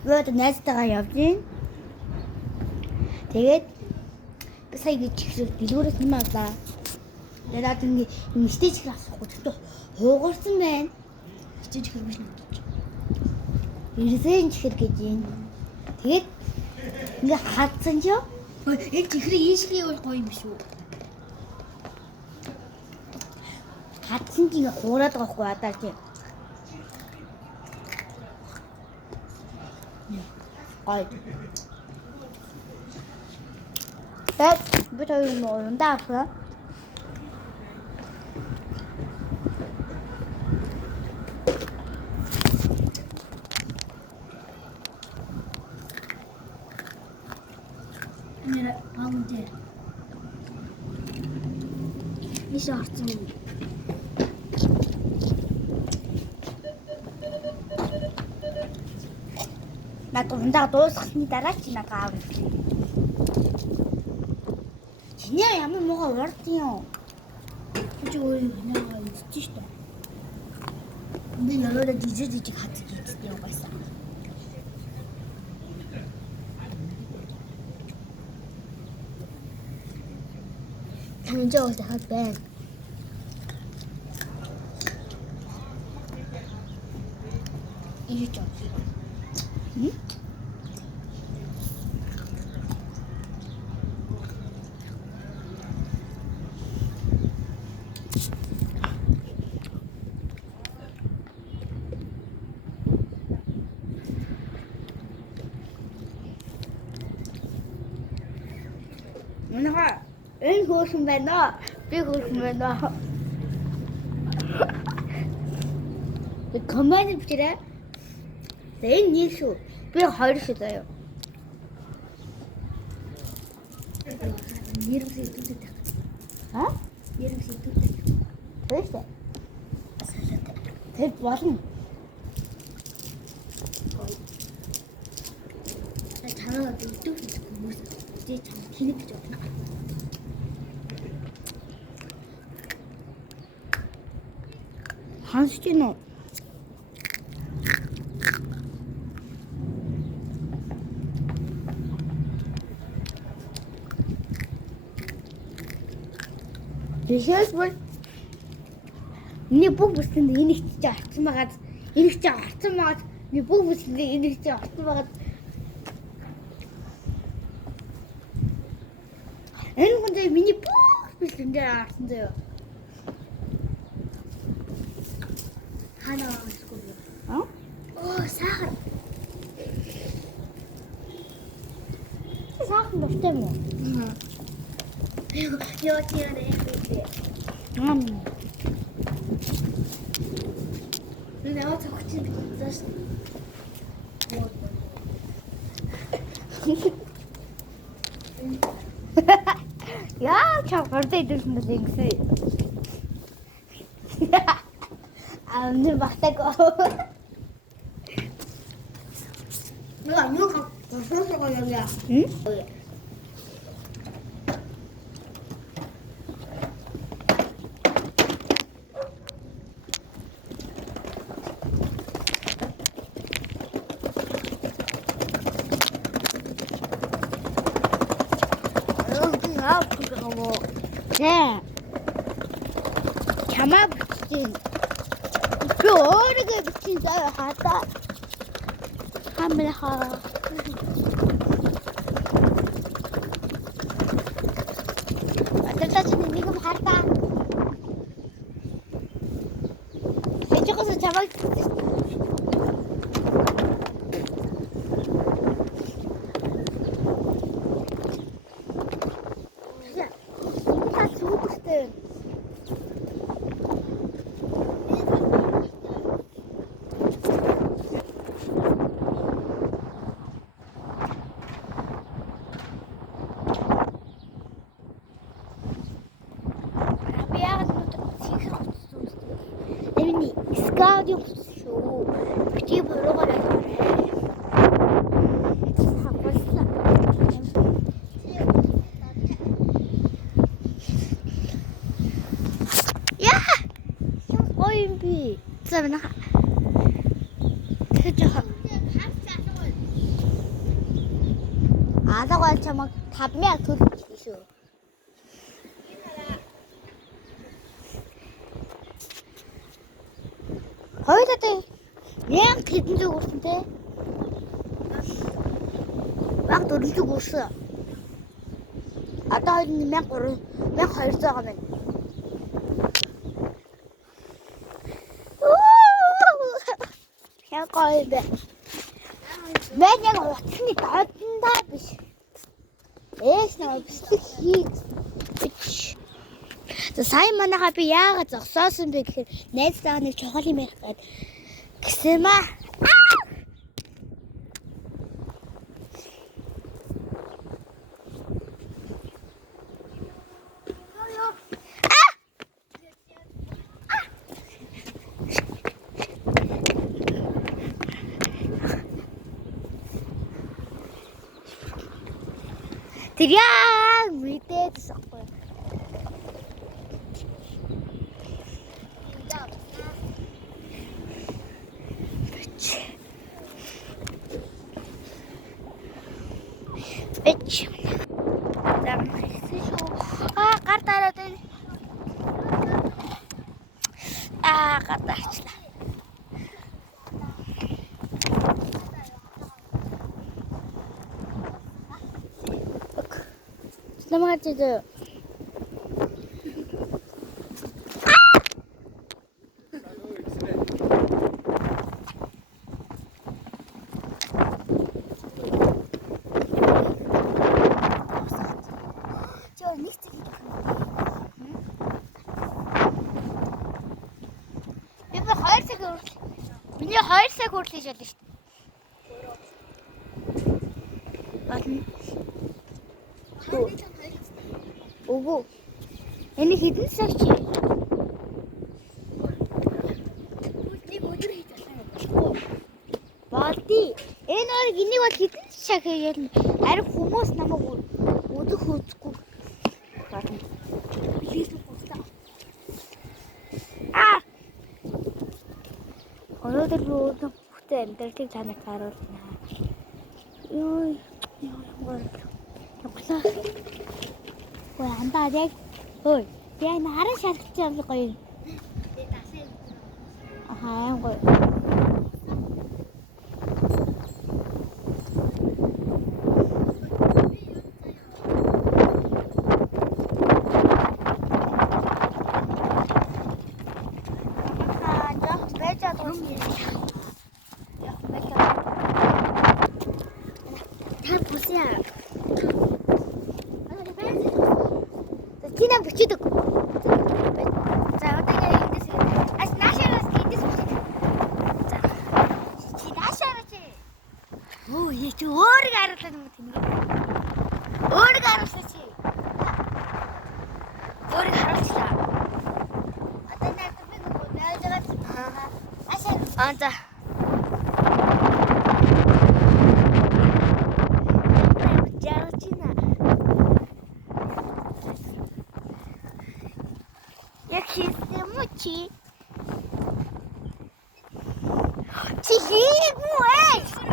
Өөд найзтайгаа явж гин. Тэгээд би сая гэж чихрэг дэлгүүрээс нэм авлаа. Надад ингэ стейж их асахгүй. Тэгтээ хуугарсан байна. Стейж их биш нэг. Ирсэн чихэр гэж юм. Тэгээд ингэ хадсан ч ёо. Энэ чихрийг ийшгээ бол гоё юм биш үү? Хадсан ч ингэ хуураад байгаа хгүй адаа чи. Ой. Тэгээд би тэр юм ундаа авах. Нэр аавдээ. Иш орсон юм. Наад ундаа дуусгасны дараа чи надад аав. Чиний ямар муугаа урд юм. Чи өөрөө ханаагаа үзчих шүү дээ. Би яруу жижиг хатж идэх юм байсан. Таньжаа бол дахиад байна. Ийж жоо. Манайха энэ хөөсөн байна. Би хөөсөн байна. Би команд бичээрэй. Энэ нэг шүү. Би хоёр шүү заяа. Нэрвсээ идэх. Аа? Нэрвсээ идэх. Тэсэ. Тэд болно. Танаа идэх хүмүүс чи чам хинэг гэж бодно. Хансч гинэ. Тэшээс бол миний бүх бүсэнд энийг чи орсон байгаад энийг чи орсон байгаад миний бүх бүсэнд энийг чи орсон байгаад энэ хүн дээр миний бүх бүсэнд орсон заяа. Ханаа эсвэл Аа? оо сахар. Сахар дуртай юм уу? Яа тиймээ. Наа цогцсон битээс. Яа, чам гордой идсэн бол ингэсэн. Амны багтаг. Наа юу госоосоо яа. Нэ. Чамаа бичсэн. Би өөрийгөө бичсэн заа хата. Хамлахаа. Аталтаа нэг юм хата. Хэчээс чамаа Надад чамайг 5,000 төлөж шүү. Хоёулаа яг хэдэн зүг үрсэн те? Баг 4 зүг үрсэн. Одоо 1200 байгаа байна. Яг гоё бэ. Мен яг утасны додондоо биш. Наа бистик хий. Сайн манайха би яагаад зогсоосон бэ гэхээр найзтайгаа нэг чухал юм ярих гэсэн маа. Тэр яг мэдээдсэн байхгүй. Бич. Зам хийсэн шүү. Гар дараад байна. Гар дарчлаа. Намайг зөө. Миний 2 цаг хүрлэж ялна шүү дээ. Үгүй. Энэ хэдэн цаг чи? Нэг өдөр хийж байна. Балди. Энэ орог энийг бол хэдэн цаг хийгээл харин хүмүүс намайг өдөх хөдөхгүй. Билээс нь гурлаа. Өнөөдөр би өөртөө бүхтэй амьдралыг таныг харуулна. Йой. Явглаа. Ой андаа яг. Ой. Би энэ харан шалгаж байгаа юм гоё. Би тасаа. Ахаа гоё. Кино бичдэг. За одоо эндээс ас наашараас эндээс бичдэг. За. Чи наашаараа чи. Оо яа чи өөрийг харуулсан юм тийм. Өөрийг харуулсан чи. Өөрийг харуулсан. Одоо наад би нөгөө найзаад наашаа. За. Яг хийсэн юм чи. Чи хийх үү?